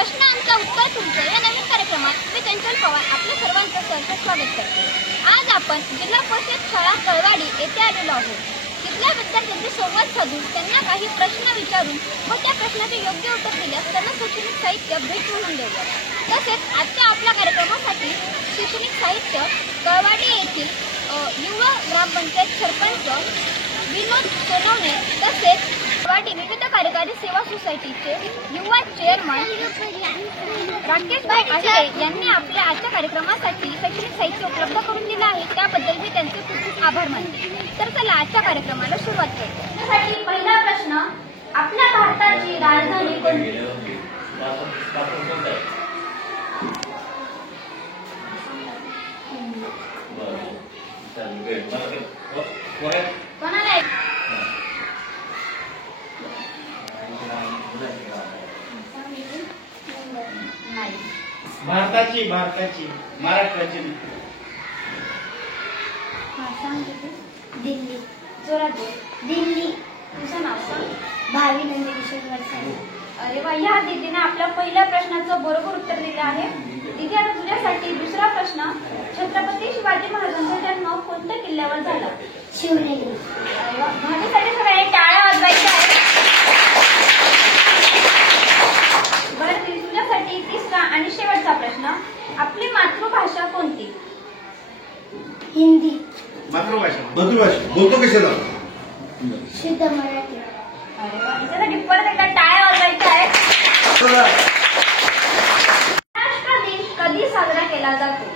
प्रश्न आमचा उत्तर तुमचं या नवीन कार्यक्रमात मी चंचल पवार आपल्या सर्वांचं सहर्ष स्वागत करते। आज आपण जिल्हा परिषद शाळा कळवाडी येथे आलेलो आहोत। तिथल्या विद्यार्थ्यांशी संवाद साधून त्यांना काही प्रश्न विचारून व त्या प्रश्नाचे योग्य उत्तर दिल्यास त्यांना शैक्षणिक साहित्य भेट म्हणून देऊया। तसेच आजच्या आपल्या कार्यक्रमासाठी शैक्षणिक साहित्य कळवाडी येथील युवा ग्रामपंचायत सरपंच विनोद सोनवणे तसेच कळवाडी विविध कार्यकारी सेवा सोसायटीचे युवा चेअरमन राकेशभाई आहिरे यांनी आपल्या आजच्या कार्यक्रमासाठी शैक्षणिक साहित्य उपलब्ध करून दिले आहे, त्याबद्दल मी त्यांचे खूप खूप आभार मानते। तर चला आजच्या कार्यक्रमाला सुरुवात करूया। त्यासाठी पहिला प्रश्न, आपल्या भारताची राजधानी कोणती? कोणाला भारताची महाराष्ट्राची दिल्ली। जोरात बोल। दिल्ली। तुझं नाव सांग। भावी नंदकिशोर वरसाळे। अरे वा, या दीदीने आपल्या पहिल्या प्रश्नाचं बरोबर उत्तर दिलं आहे। दीदी, आता तुझ्यासाठी दुसरा प्रश्न, छत्रपती शिवाजी महाराजांचा जन्म कोणत्या किल्ल्यावर झाला? शिवनेरी। अरे वा, भावीसाठी सगळ्यांनी टाळ्या वाजवायच्या आहेत। बरं दीदी, तुझ्यासाठी तिसरा आणि शेवटचा प्रश्न, आपली मातृभाषा कोणती? हिंदी। मातृभाषा बोलतो कशाला? शुद्ध मराठी। अरे वा, त्यासाठी परत एकदा टाळ्या वाजवायच्या आहेत। महाराष्ट्र दिन कधी साजरा केला जातो?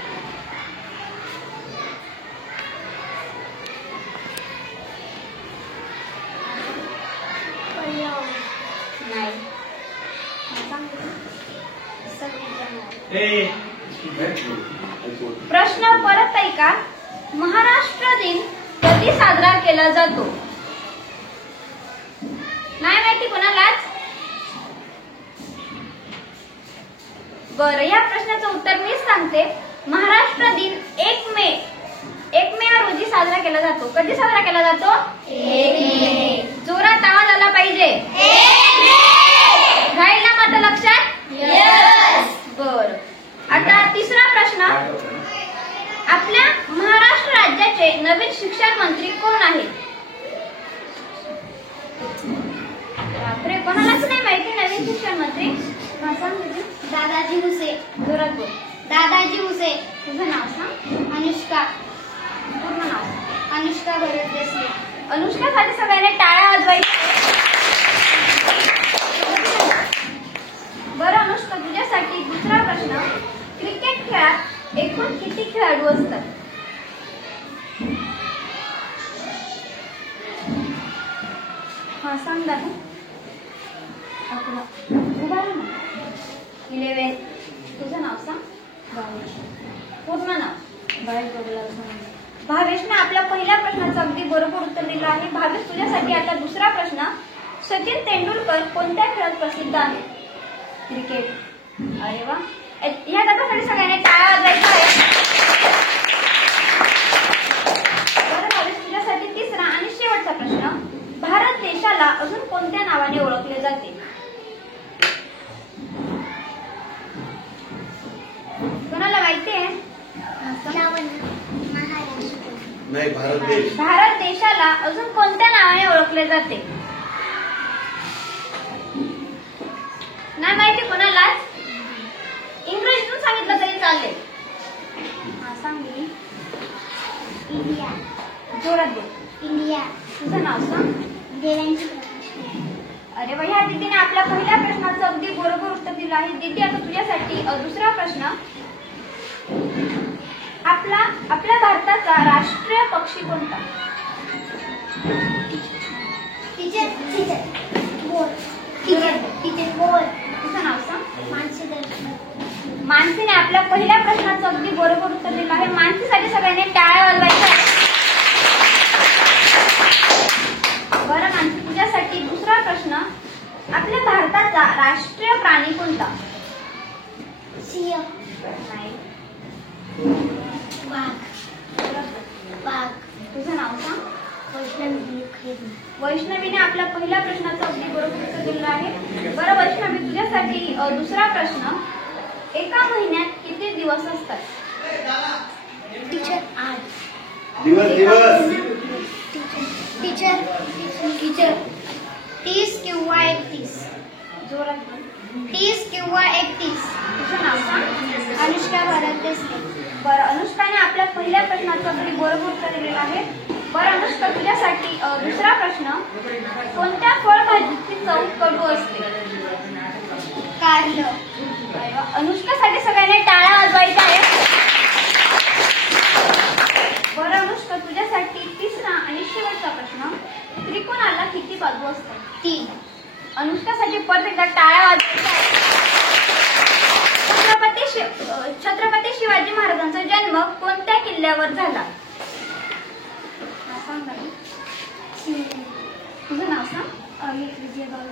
नाही। प्रश्न परत ऐका, महाराष्ट्र दिन कधी साजरा केला जातो? नाही माहिती कोणालाच? बरं, या प्रश्नाचं उत्तर मीच सांगते। महाराष्ट्र दिन 1 मे रोजी साजरा केला जातो। कधी साजरा केला जातो? 1 मे। जोरात आवाज आला पाहिजे। राहिला मात्र लक्षात? बरं, आता तिसरा प्रश्न, आपल्या महाराष्ट्र राज्याचे नवीन शिक्षण मंत्री कोण आहेत? बापरे, कोणालाच नाही माहिती नवीन शिक्षण मंत्री? दादाजी भुसे। जोरात बोल। दादाजी भुसे। तुझं नाव सांग। अनुष्का। पूर्ण नाव? अनुष्का भरत देसले। अनुष्कासाठी सगळ्यांनी टाळ्या वाजवायच्या। बरं अनुष्का, तुझ्यासाठी दुसरा प्रश्न, क्रिकेट खेळात एकूण किती खेळाडू असतात? हा सांग दादा। 11। तुझं नाव सांग। पूर्ण नाव? भावेशने आपल्या पहिल्या प्रश्नाचं अगदी बरोबर उत्तर दिलं आहे। भावेश, तुझ्यासाठी आता दुसरा प्रश्न, सचिन तेंडुलकर कोणत्या खेळात प्रसिद्ध आहे? क्रिकेट। अरे वा, या गटासाठी सगळ्यांनी टाळ्या वाजवायच्या आहेत। बरं भावेश, तुझ्यासाठी तिसरा आणि शेवटचा प्रश्न, भारत देशाला अजून कोणत्या नावाने ओळखले जाते? कोणाला माहिती आहे? नाही, भारत देशाला अजून कोणत्या नावाने ओळखले जाते? नाही माहिती कोणालाच? इंग्रजीतून सांगितलं तरी चालेल। हा सांग। इंडिया। जोरात बोल। इंडिया। तुझं नाव सांग। देवांची प्रकाश। अरे वा, ह्या दीदीने आपल्या पहिल्या प्रश्नाचं अगदी बरोबर उत्तर दिलं आहे। दीदी, आता तुझ्यासाठी दुसरा प्रश्न, आपल्या भारताचा राष्ट्रीय पक्षी कोणता? तुझं नाव सांग। मानसीने आपल्या पहिल्या प्रश्नाचं अगदी बरोबर उत्तर दिलं आहे। मानसीसाठी सगळ्यांनी टाळ्या वाजवायच्या आहेत। बरं मानसी, तुझ्यासाठी दुसरा प्रश्न, आपल्या भारताचा राष्ट्रीय प्राणी कोणता? सिंह। नाही। वाघ। तुझं नाव सांग। वैष्णवीने आपल्या पहिल्या प्रश्नाचं अगदी बरोबर उत्तर दिलेलं आहे. बरं वैष्णवी, तुझ्यासाठी दुसरा प्रश्न. एका महिन्यात किती दिवस असतात? टीचर 8. दिवस टीचर 30 किंवा 31. जोरात बोल. 30 किंवा 31. तुझं नाव सांग. अनुष्का भारत देसाई. बरं अनुष्काने आपल्या पहिल्या प्रश्नाचं अगदी बरोबर उत्तर दिलेलं आहे. बरं अनुष्का, तुझ्यासाठी दुसरा प्रश्न. कोणत्या फळभाजीची चव कडू असते? कारलं. अरे वा. अनुष्कासाठी सगळ्यांनी टाळ्या वाजवायच्या आहेत. बरं अनुष्का, तुझ्यासाठी तिसरा आणि शेवटचा प्रश्न. त्रिकोणाला किती बाजू असतात? 3. अनुष्कासाठी परत एकदा टाळ्या वाजवायच्या आहेत. छत्रपती शिवाजी महाराजांचा जन्म कोणत्या किल्ल्यावर झाला? सांग बाई. तुझं नाव सांग. अमित विजय बाबू.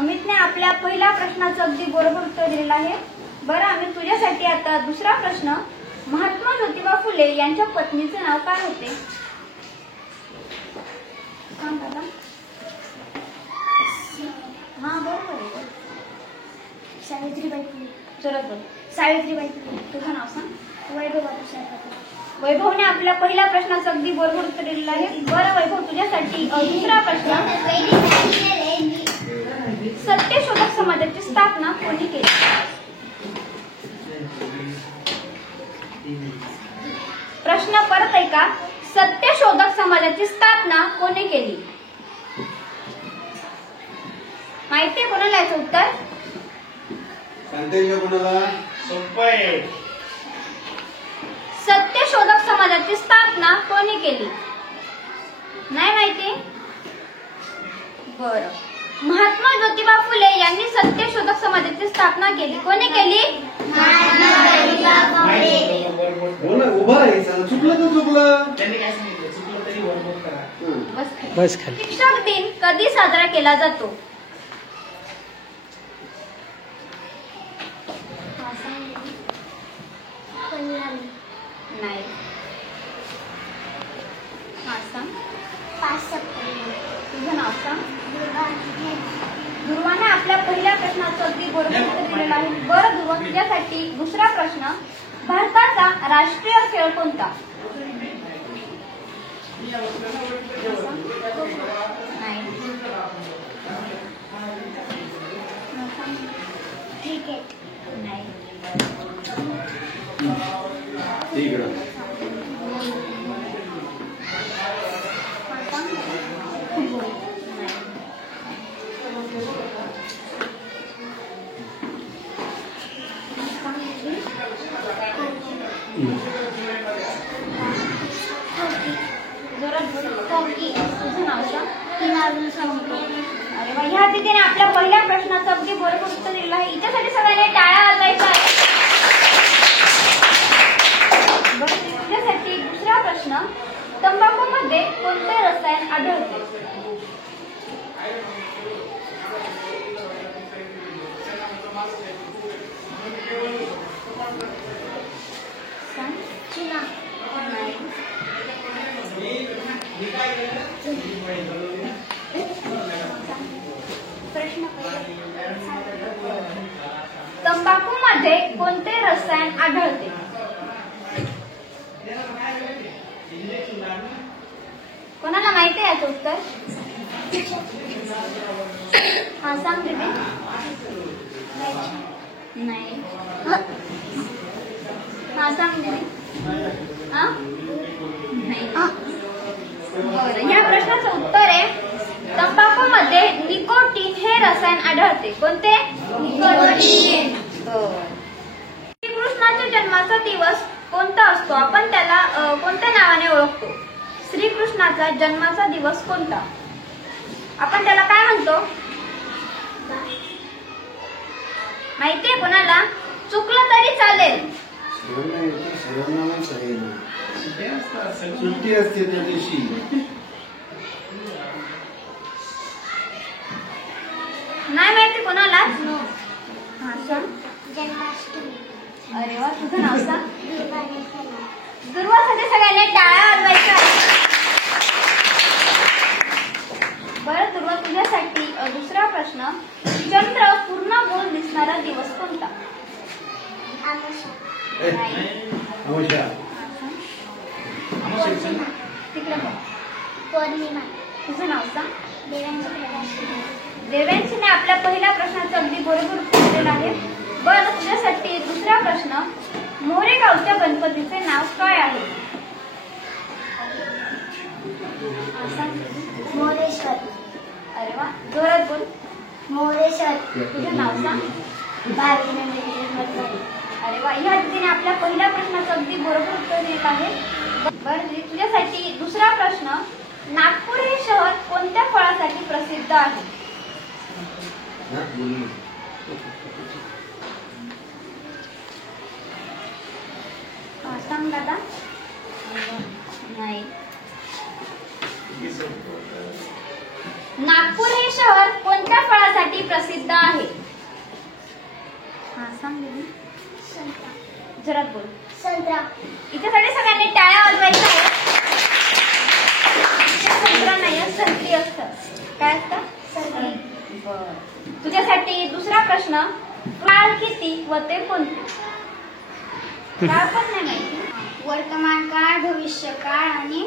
अमितने आपल्या पहिल्या प्रश्नाचं अगदी बरोबर उत्तर दिलेलं आहे. बरं अमित, तुझ्यासाठी आता दुसरा प्रश्न. महात्मा ज्योतिबा फुले यांच्या पत्नीचे नाव काय होते? सांग दादा. हा बरोबर आहे. सावित्रीबाई फुले. जोरात बोल. सावित्रीबाई फुले. तुझं नाव सांग. वैभव बापूसाहेब पाटील. वैभवने आपल्या पहिल्या प्रश्नाचं अगदी बरोबर उत्तर दिलेलं आहे. बरं वैभव, तुझ्यासाठी दुसरा प्रश्न. सत्यशोधक समाजाची स्थापना कोणी केली? प्रश्न परत ऐका. सत्यशोधक समाजाची स्थापना कोणी केली? माहिती आहे कोणाला याचं उत्तर? सांगता येईल का कोणाला? सोपं आहे. सत्यशोधक समाजाची स्थापना कोणी केली? नाही माहिती? बरं. महात्मा ज्योतिबा फुले यांनी सत्यशोधक समाजाची स्थापना केली. कोणी केली? हो ना, उभा आहे. चुकलं तर चुकलं. त्यांनी काय सांगितलं? चुकलं तरी वर्कआउट करा. बस खाली. शिक्षक दिन कधी साजरा केला जातो? नाही. हा सांग. 5 सप्टेंबर. तुझं नाव सांग. दुर्वाने आपल्या पहिल्या प्रश्नाचं अगदी बरोबर उत्तर दिलेलं आहे. बरं दुर्वा, तुझ्यासाठी दुसरा प्रश्न. भारताचा राष्ट्रीय खेळ कोणता? नाही. क्रिकेट. नाही. ठीक आहे. हॉकी. तुझं नाव सांग. अरे वा, ह्या तिथे आपल्या पहिल्या प्रश्नाचं अगदी बरोबर उत्तर दिलेलं आहे. हिच्यासाठी सगळ्यांनी टाळ्या वाजवायच्या आहेत. बरं, तुझ्यासाठी दुसरा प्रश्न. तंबाखूमध्ये कोणते रसायन आढळते? सांग. चुना. नाही. प्रश्न तंबाखूमध्ये कोणते रसायन आढळते? कोणाला माहिती आहे याचं उत्तर? हा सांग दीदी. नाही. हा सांग दीदी. हा नाही. बरं, या प्रश्नाचं उत्तर आहे तंबाखूमध्ये निकोटीन हे रसायन आढळते. कोणते? निकोटीन. श्रीकृष्णाच्या जन्माचा दिवस कोणता असतो? आपण त्याला कोणत्या नावाने ओळखतो? श्रीकृष्णाचा जन्माचा दिवस कोणता? आपण त्याला काय म्हणतो? माहितीये कोणाला? चुकलं तरी चालेल. सुट्टी असते त्या दिवशी. नाही माहिती कोणाला? हा सांग. जन्माष्टमी. अरे वा, तुझं नाव सांग. दुर्वा देसाई. दुर्वासाठी सगळ्यांनी टाळ्या वाजवायच्या. तुझ्यासाठी दुसरा प्रश्न. चंद्र पूर्ण गोल दिसणारा दिवस कोणता? नाही. अमावस्या. तिकडे बघ. पौर्णिमा. तुझं नाव सांग. देवांची प्रकाश. देवेंशीने आपल्या पहिल्या प्रश्नाचं अगदी बरोबर उत्तर दिलेलं आहे. बरं, तुझ्यासाठी दुसरा प्रश्न. मोरेगावच्या गणपतीचे नाव काय आहे? मोरेश्वर. अरे वा, जोरात बोल. मोरेश्वर. तुझं नाव सांग. भावी. अरे वा, या तिने आपल्या पहिल्या प्रश्नाचं अगदी बरोबर उत्तर दिलं आहे. बरं, तुझ्यासाठी दुसरा प्रश्न. नागपूर हे शहर कोणत्या फळासाठी प्रसिद्ध आहे? सांग दादा. नाही. नागपूर हे शहर कोणत्या फळासाठी प्रसिद्ध आहे? हा सांग दीदी. संत्रा. जोरात बोल. संत्रा. इथे सगळ्यांनी टाळ्या वाजवायच्या आहेत. संत्रा नाही, संत्री असतं. काय असतं? संत्री. बरं. तुझ्यासाठी दुसरा प्रश्न. काळ किती व ते कोणते? काळ पण नाही माहिती. वर्तमान काळ, भविष्य काळ आणि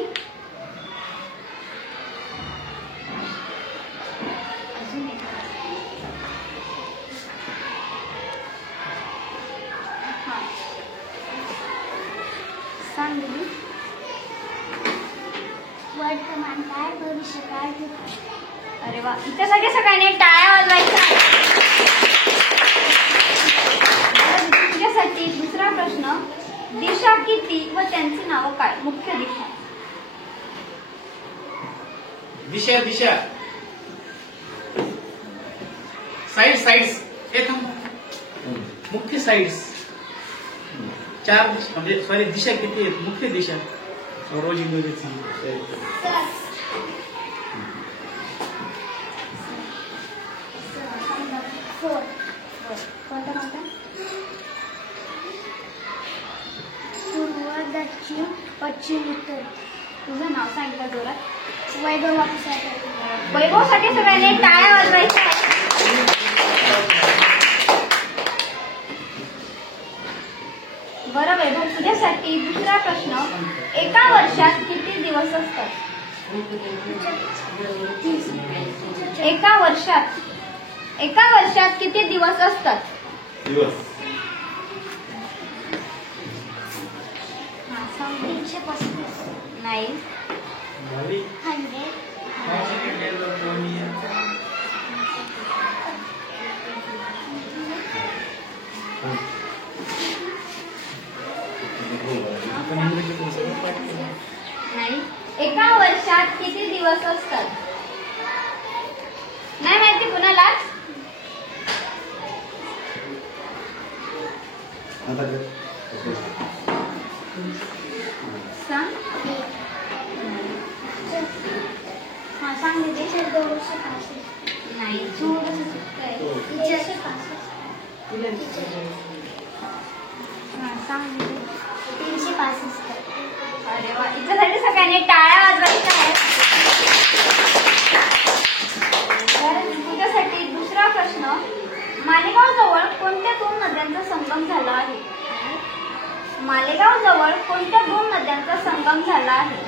अजून एक. हा. सांग दीदी. वर्तमान काळ, भविष्य काळ. अरे वा, इथे सगळ्यांनी टाळ्या वाजवायच्या. तुझ्यासाठी दुसरा प्रश्न. दिशा किती व त्यांची नावं काय? मुख्य दिशा. दिशा दिशा. साइड्स. मुख्य साइड्स. चार म्हणजे सॉरी दिशा किती आहेत? मुख्य दिशा. रोज इंग्रजीची. कोणता कोणता? पूर्व, दक्षिण, पश्चिम, उत्तर. तुझं नाव सांगितलं जोरात. वैभव. वैभवसाठी सगळ्यांनी टाळ्या वाजवायच्या. बरं वैभव, तुझ्यासाठी दुसरा प्रश्न. एका वर्षात किती दिवस असतात? एका वर्षात किती दिवस असतात? दिवस. हा, सांग. 335. नाही. 100. नाही. एका वर्षात किती दिवस असतात? नाही माहिती कुणालाच? सांग. हा सांग दीदी. 265. नाही, थोडंसं चुकतंय. 465. हा सांग दीदी. 365. अरे वा, इथं सगळ्यांनी टाळ्या वाजवायच्या आहेत. तुझ्यासाठी दुसरा प्रश्न. मालेगाव जवळ कोणत्या दोन नद्यांचा संगम झाला आहे? मालेगाव जवळ कोणत्या दोन नद्यांचा संगम झाला आहे?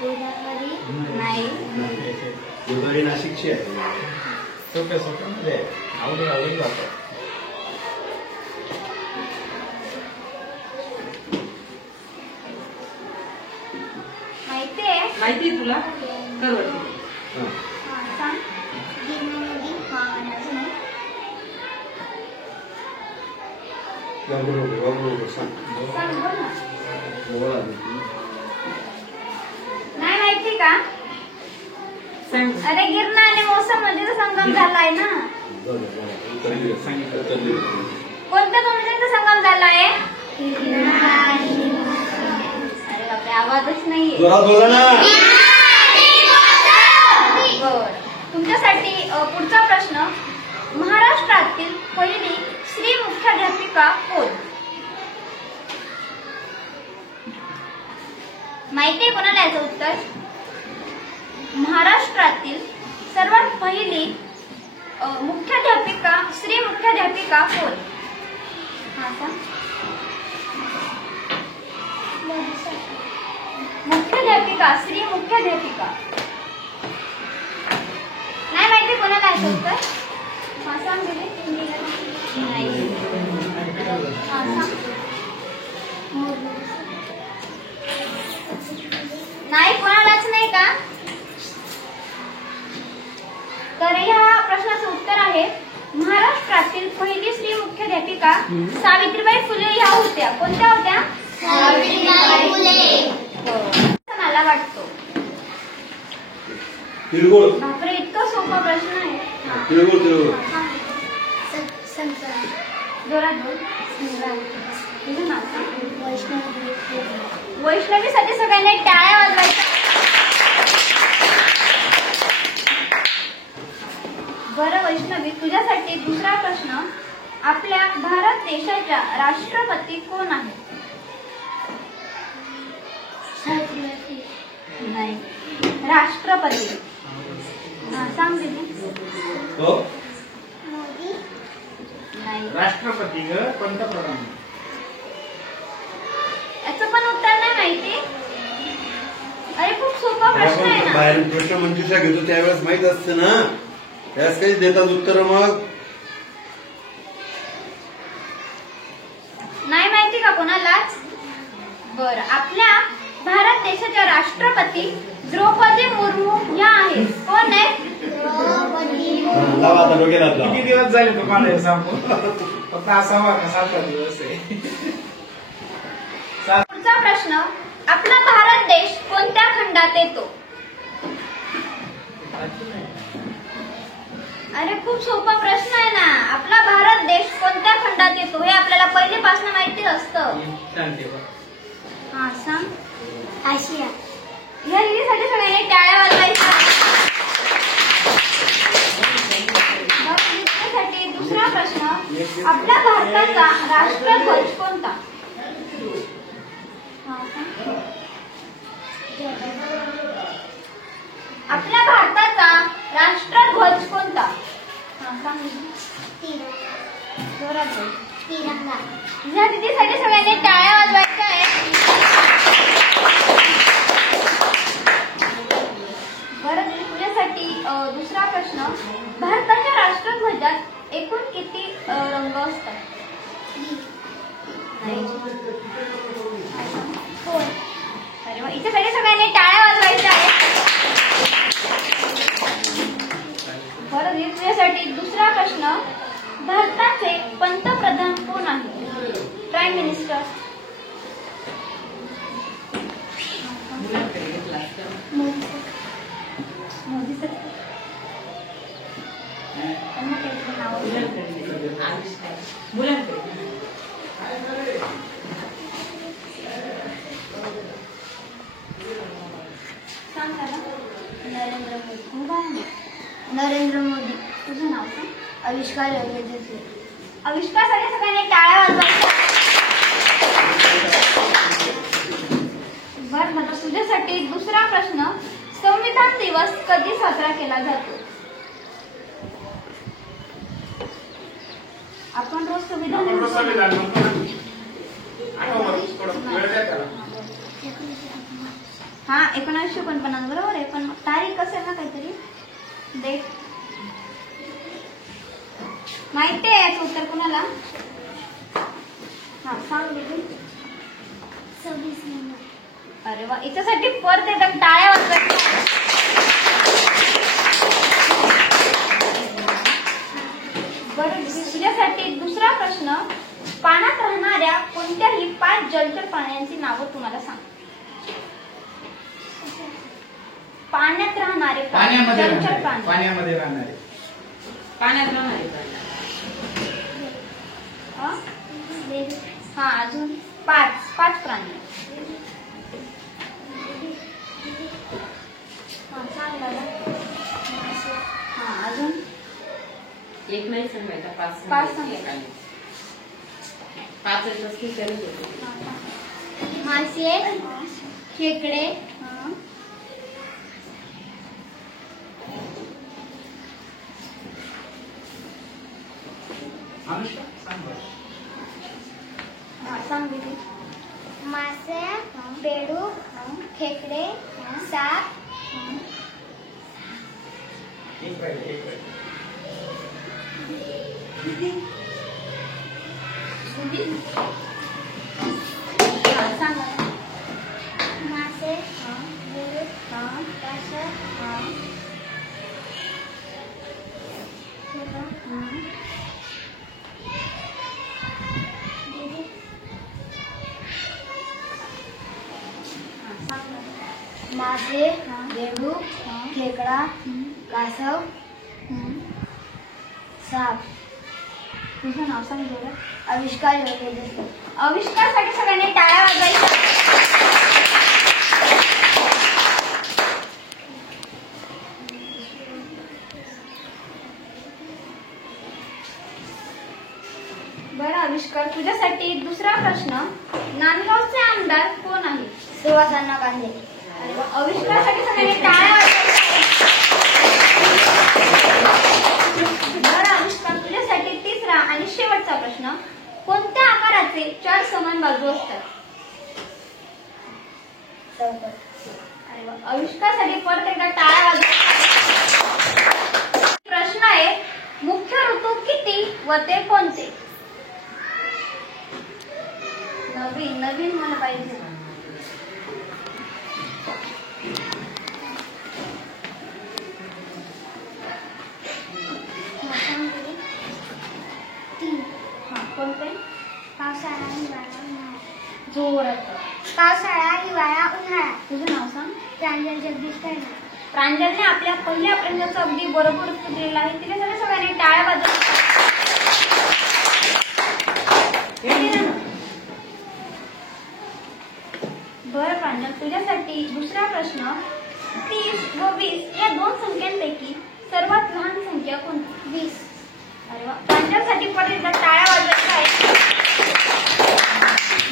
गोदावरी. नाही. गोदावरी नाशिकची आहे. सोप्या आवडी जातात. माहिती तुला? सांग. गिरणा नदी. सांग. सांग, बोल ना. बोला. नाही माहिती का? अरे गिरणा आणि मोसम मध्ये संगम झालाय ना. कोणत्या दोन नद्यांचा संगम झालाय? अरे बापरे, आवाजच नाहीये. जोरात बोला ना. बर. तुमच्यासाठी पुढचा प्रश्न. महाराष्ट्रातील पहिली स्त्री मुख्याध्यापिका कोण? माहितीये कोणाला याचं उत्तर? महाराष्ट्रातील सर्वात पहिली मुख्याध्यापिका, स्त्री मुख्याध्यापिका कोण? हा सांग. मुख्याध्यापिका, स्त्री मुख्याध्यापिका. नाही माहिती कोणाला याचं उत्तर? हा सांग दिले. नाही. हा सांग. नाही कोणालाच नाही का? तर ह्या प्रश्नाचं उत्तर आहे महाराष्ट्रातील पहिली स्त्री मुख्याध्यापिका सावित्रीबाई फुले ह्या होत्या. कोणत्या होत्या? सावित्रीबाई फुले. मला वाटतो. तिळगुळ. बापरे, इतका सोपा प्रश्न आहे. तिळगुळ तिळगुळ. जोरात बोल. तुझं नाव सांग. वैष्णवीसाठी सगळ्यांनी टाळ्या वाजवायच्या. बरं वैष्णवी, तुझ्यासाठी दुसरा प्रश्न. आपल्या भारत देशाच्या राष्ट्रपती कोण आहेत? नाही, राष्ट्रपती. हा सांग दीदी. हो. नाही, राष्ट्रपती ग, पंतप्रधान. याचं पण उत्तर नाही माहिती. अरे खूप सोपा प्रश्न आहे ना. बाहेर प्रश्न मंजुषा घेतो त्यावेळेस माहित असतं ना, त्यावेळेस काही देतात उत्तर. मग नाही माहिती का कोणालाच? बरं, आपल्या भारत देशाच्या राष्ट्रपती द्रौपदी मुर्मू ह्या आहेत. कोण आहेत? लावा आता डोक्याला हात किती लावा. दिवस झाले तुम्हाला हे सांगू? फक्त असावा का 7 दिवस आहे. पुढचा प्रश्न. आपला भारत देश कोणत्या खंडात येतो? अरे खूप सोपा प्रश्न आहे ना. आपला भारत देश कोणत्या खंडात येतो हे आपल्याला पहिलेपासून माहिती असतं. हा सांग. आशिया. या लिहिसाठी सगळ्यांनी टाळ्या वाजवायच्या. मग लिहिण्यासाठी दुसरा प्रश्न. आपल्या भारताचा राष्ट्रध्वज कोणता? हा सांग. आपल्या भारताचा राष्ट्रध्वज कोणता? हा सांग. जोरात बोल. तिरंगा. या तिथीसाठी सगळ्यांनी टाळ्या वाजवायच्या आहेत. बरं, तुझ्यासाठी दुसरा प्रश्न. भारताच्या राष्ट्रध्वजात एकूण किती रंग असतात? नाही. हो. अरे वा, इथेसाठी सगळ्यांनी टाळ्या वाजवायच्या आहेत. बरं, तुझ्यासाठी दुसरा प्रश्न. भारताचे पंतप्रधान कोण आहेत? Prime minister. मोदी सर. त्यांना काहीतरी नाव सांग दादा. नरेंद्र मोदी. उभा आहे. नरेंद्र मोदी. तुझं नाव सांग. आविष्कार योजनेचे. आविष्कारासाठी सगळ्यांनी टाळ्या वाजवायच्या. बरं, मग तुझ्यासाठी दुसरा प्रश्न. संविधान दिवस कधी साजरा केला जातो? आपण रोज संविधान दिवस हा 1949 बरोबर आहे. पण तारीख असेल ना काहीतरी, डेट माहिती आहे? याचं उत्तर कोणाला? हा सांग दीदी. 26 नोव्हेंबर. अरे वा, याच्यासाठी परत एकदा टाळ्या वाजवायच्या. बरं, तुझ्यासाठी दुसरा प्रश्न. पाण्यात राहणाऱ्या कोणत्याही 5 जलचर प्राण्यांची नावं तुम्हाला सांग. पाण्यात राहणारे जलचर प्राणी. पाण्यामध्ये राहणारे. हा अजून 5 प्राणी. हा सांग दादा. हा अजून एक नाही सांगायचा, 5 5 सांगायचा. 5 असतील तरी मासे. खेकडे अनुष्का सांग बरं. सांग दीदी. मासे बेडूक खेकडे साप एक पाहिजे. सांग मासे बेडूक कासव मासे बेडूक खेकडा कासव साप. तुझं नाव सांग बरं. आविष्कार योग्य. आविष्कारसाठी सगळ्यांनी टाळ्या वाजवायच्या. बरं आविष्कार, तुझ्यासाठी दुसरा प्रश्न. नांदगावचे आमदार कोण आहे? सुहास अण्णा कांदे. अरे वा, आविष्कारासाठी सगळ्यांनी टाळ्या वाजवायच्या. बरं आविष्कार, तुझ्यासाठी तिसरा आणि शेवटचा प्रश्न. कोणत्या आकाराचे 4 समान बाजू असतात? अरे वा, आविष्कारासाठी परत एकदा टाळ्या वाजवा. प्रश्न आहे, मुख्य ऋतू किती व ते कोणते? नवीन नवीन मला पाहिजे. हा, कोणते? पावसाळा हिवाळा उन्हाळा. जोरात. पावसाळा हिवाळा उन्हाळा. तुझं नाव सांग. प्रांजल जगदीश करणार. प्रांजलने आपल्या पहिल्या प्रश्नाचं अगदी बरोबर उत्तर दिलेलं आहे. तिच्यासाठी सगळ्यांनी टाळ्या वाजवल्या. बरं प्रांजल, तुझ्यासाठी दुसरा प्रश्न. 30 व 20 या 2 संख्यांपैकी सर्वात लहान संख्या कोणती? 20. अरे वा, प्रांजलसाठी परत एकदा टाळ्या वाजवायच्या आहेत.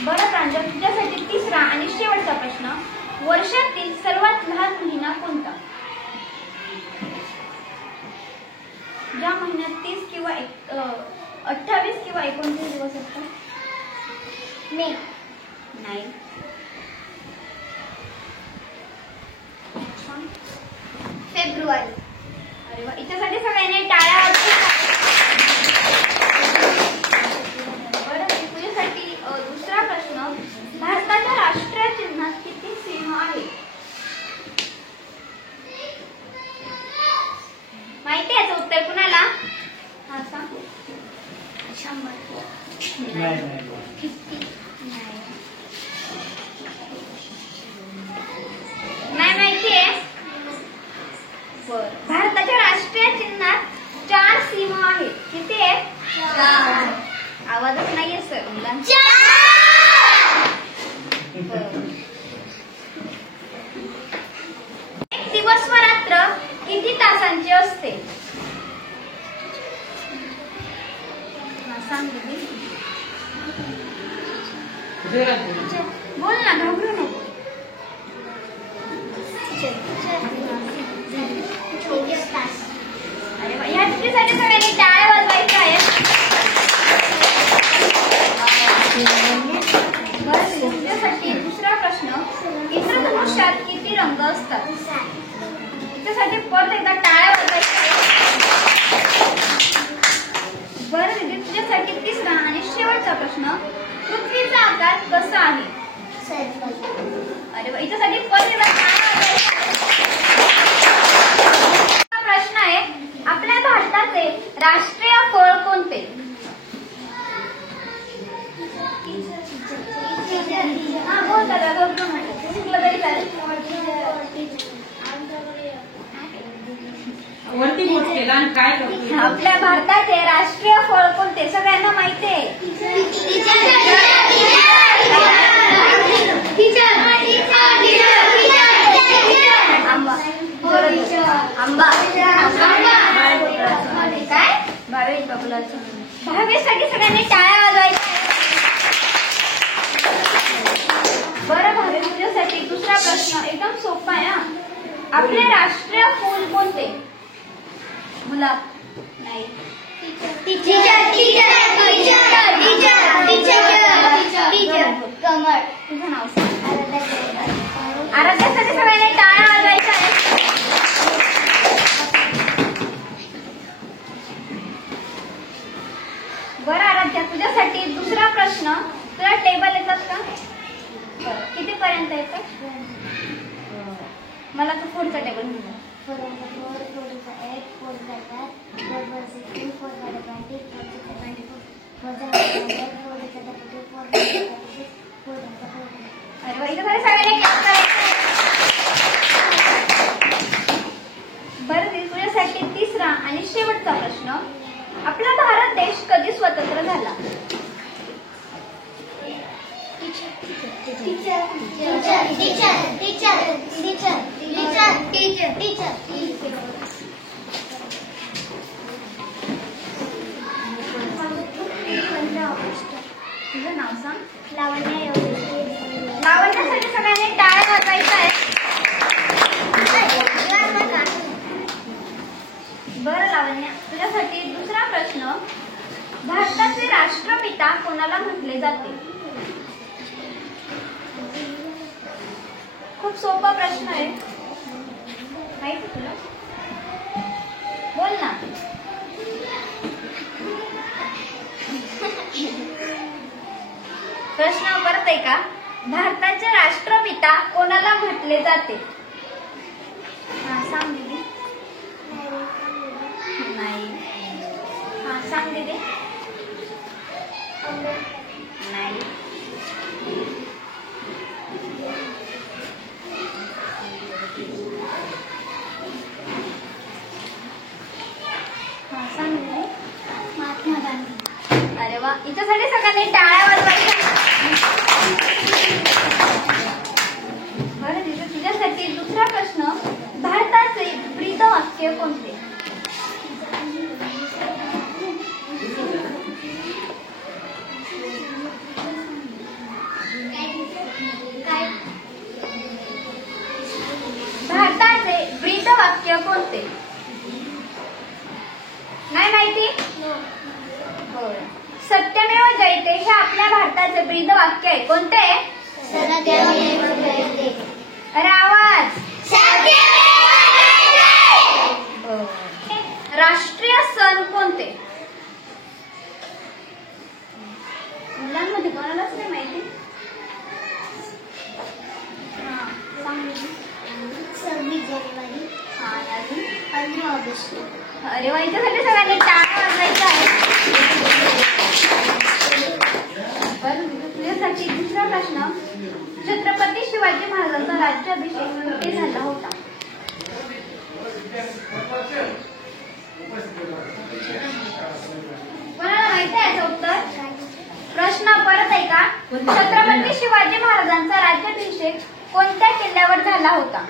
बरं प्रांजल, तुझ्यासाठी तिसरा आणि शेवटचा प्रश्न. वर्षातील सर्वात लहान महिना कोणता? ज्या महिन्यात 30 किंवा 28 किंवा 29 दिवस असतात? मे. नाही. फेब्रुवारी. अरे वा, याच्यासाठी सगळ्यांनी टाळ्या वाजवल्या. बरं, तुझ्यासाठी दुसरा प्रश्न. भारताच्या राष्ट्रीय चिन्हात किती सिंह आहेत? माहिती आहे याचं उत्तर कुणाला? हा सांग. 100. नाही. नाही माहितीये? बर, भारताच्या राष्ट्रीय चिन्हात 4 सिंह आहेत. किती आहेत? 4. आवाजच नाहीये सर मुलांचा. एक दिवस व रात्र किती तासांची असते? सांग दीदी. बोल ना, घाबरू नको. 24 तास. अरे वा, या चुकीसाठी सगळ्यांनी टाळ्या वाजवायच्या आहेत. बरं, तुमच्यासाठी दुसरा प्रश्न. इंद्रधनुष्यात किती रंग असतात? त्याच्यासाठी परत एकदा टाळ्या वाजवायच्या आहेत. बरं दीदी, तुझ्यासाठी तिसरा आणि शेवटचा प्रश्न. पृथ्वीचा आकार कसा आहे? अरे वा, याच्यासाठी परत एकदा टाळ्या वाजवायच्या आहेत. प्रश्न आहे, आपल्या भारताचे राष्ट्रीय फळ कोणते? हा बोल दादा, घाबरू नको. शिकलं तरी चालेल. वरती बोट केला आणि काय करतो? आपल्या भारताचे राष्ट्रीय फळ कोणते? सगळ्यांना माहिती आहे. आंबा. काय? 22 साठी सगळ्यांनी टाळ्या वाजवायच्या. बरं भावे, तुझ्यासाठी दुसरा आपले राष्ट्रीय फूल कोणते? गुलाब. नाही. कमळ. तुझं नाव सांग. आराध्यासाठी सगळ्यांनी टाळ्या वाजवायच्या आहेत. बरं आराध्या, तुझ्यासाठी दुसरा प्रश्न. तुला टेबल येतात का? किती पर्यंत येतात? मला तू पुढचा टेबल म्हणून. 4 4 8 4 5 4 16 4 20 4 24 अरे वा, इथं खरं सगळ्यांनी clap करायचे. बरं दीदी, तुझ्यासाठी तिसरा आणि शेवटचा प्रश्न. आपला भारत देश कधी स्वतंत्र झाला? तुझं नाव सांग. लावण्या. लावण्यासाठी सगळ्यांनी टाळ्या वाजवायच्या आहेत. बरं लावण्या, तुझ्यासाठी दुसरा प्रश्न. भारताचे राष्ट्रपिता कोणाला म्हटले जाते? खूप सोपा प्रश्न आहे. माहिती तुला? बोल ना. प्रश्न परत आहे का? भारताचे राष्ट्रपिता कोणाला म्हटले जाते? हा सांग दीदी. नाही. हा सांग दीदी. नाही. हा सांग दीदी. महात्मा गांधी. अरे वा, हिच्यासाठी सगळ्यांनी टाळ्या वाजवायच्या. बरं दीदी, तुझ्यासाठी दुसरा प्रश्न. भारताचे ब्रीद वाक्य कोणते? भारताचे ब्रीद वाक्य कोणते? नाही माहिती? बरं. सत्यमेव जयते हे आपल्या भारताचे ब्रीद वाक्य आहे. कोणते? अरे आवाज. राष्ट्रीय सण कोणते? मुलांमध्ये कोणालाच नाही माहिती? हा सांग. 26 जानेवारी. हा अजून 15 ऑगस्ट. अरे वा, याच्यासाठी सगळ्यांनी टाळ्या वाजवायच्या आहे. बरं, तुझ्यासाठी दुसरा प्रश्न. छत्रपती शिवाजी महाराजांचा राज्याभिषेक कुठे झाला होता? कोणाला माहिती आहे याचं उत्तर? प्रश्न परत आहे का? छत्रपती शिवाजी महाराजांचा राज्याभिषेक कोणत्या किल्ल्यावर झाला होता?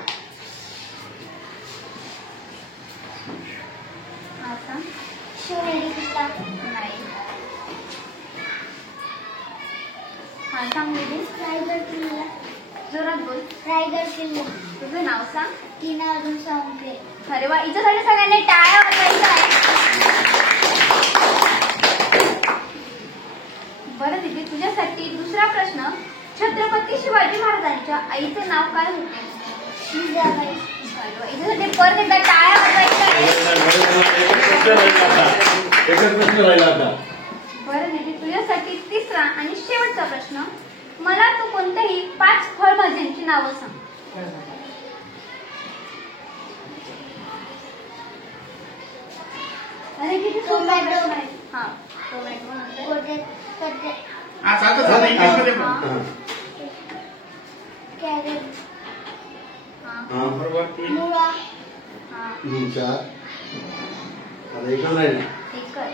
शिवनेरी किल्ला. नाही. हा सांग दीदी. रायगड किल्ला. जोरात बोल. रायगड किल्ला. तुझं नाव सांग. टीना अर्जुन सावंतरे. अरे वा, हिच्यासाठी सगळ्यांनी टाळ्या वाजवायच्या आहे. बरं दीदी, तुझ्यासाठी दुसरा प्रश्न. छत्रपती शिवाजी महाराजांच्या आईचे नाव काय होते? जिजाबाई. हिच्यासाठी परत एकदा टाळ्या वाजवायच्या आहे. एकच प्रश्न राहिला आता. बरं दीदी, तुझ्यासाठी तिसरा आणि शेवटचा प्रश्न. मला तू कोणत्याही 5 फळभाज्यांची नावं सांग. अरे किती सोपा आहे प्रश्न आहे. हा टोमॅटो नंतर आज आता इंग्लिशमध्ये हा. कॅरेट. हा. बरोबर. मुळा. हा. 4. आता एकच राहिला. एकच.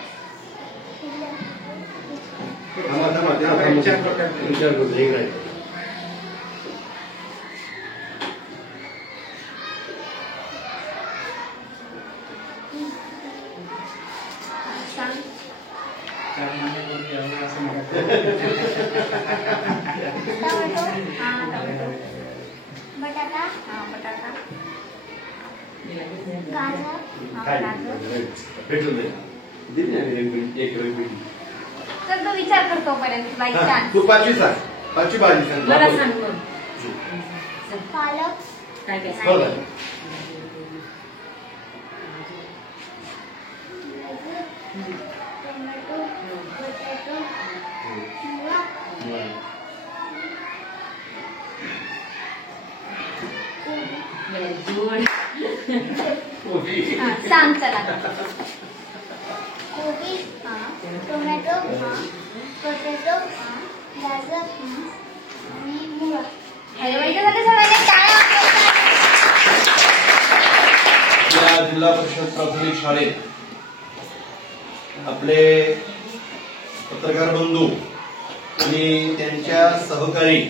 विचार करतो. एक राहिला. सांग. टोमॅटो. हा टोमॅटो. बटाटा. हा बटाटा. गाजर, काय भेटून दे दिली ना एक रवी. तर तो विचार करतो पर्यंत बाई हा, छान. तू पाचवी सांग. पाचवी भाजी सांग. मला बाबा. सांग मग. पालक, काय काय हो का? टोमॅटो, पोटॅटो, मुळा, गुड. कोबी. हा, सांग चला. कोबी, टोमॅटो, पोटॅटो, गाजर आणि मुळा. याच्यासाठी सगळ्यांनी टाळ्या वाजवायच्या. या जिल्हा परिषद प्राथमिक शाळेत आपले पत्रकार बंधू आणि त्यांच्या सहकारी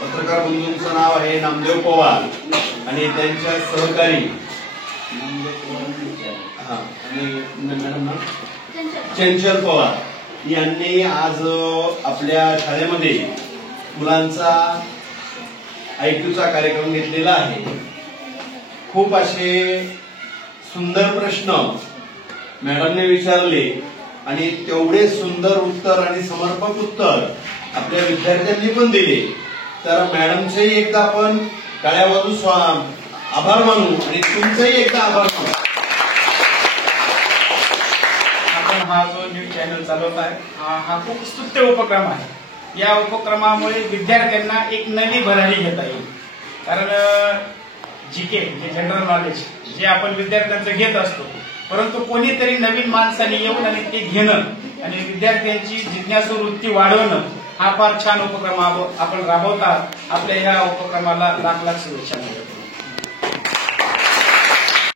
पत्रकार बंधूंचं नाव आहे नामदेव पवार आणि त्यांच्या सहकारी आणि मॅडम ना चंचल पवार यांनी आज आपल्या शाळेमध्ये मुलांचा IQ चा कार्यक्रम घेतलेला आहे. खूप असे सुंदर प्रश्न मॅडमने विचारले आणि तेवढे सुंदर उत्तर आणि समर्पक उत्तर आपल्या विद्यार्थ्यांनी पण दिले. तर मॅडमचेही एकदा आपण टाळ्या वाजवून आभार मानू आणि तुमचंही एकदा आभार मानू. आपण हा जो न्यूज चॅनल चालवत आहे हा खूप स्तुत्य उपक्रम आहे. या उपक्रमामुळे विद्यार्थ्यांना एक नवी भरारी घेता येईल. कारण GK जे जनरल नॉलेज जे आपण विद्यार्थ्यांचं घेत असतो, परंतु कोणीतरी नवीन माणसाने येऊन आणि ते घेणं आणि विद्यार्थ्यांची जिज्ञासू वृत्ती वाढवणं हा फार छान उपक्रम आपण राबवता. आपल्या ह्या उपक्रमाला लाख लाख शुभेच्छा.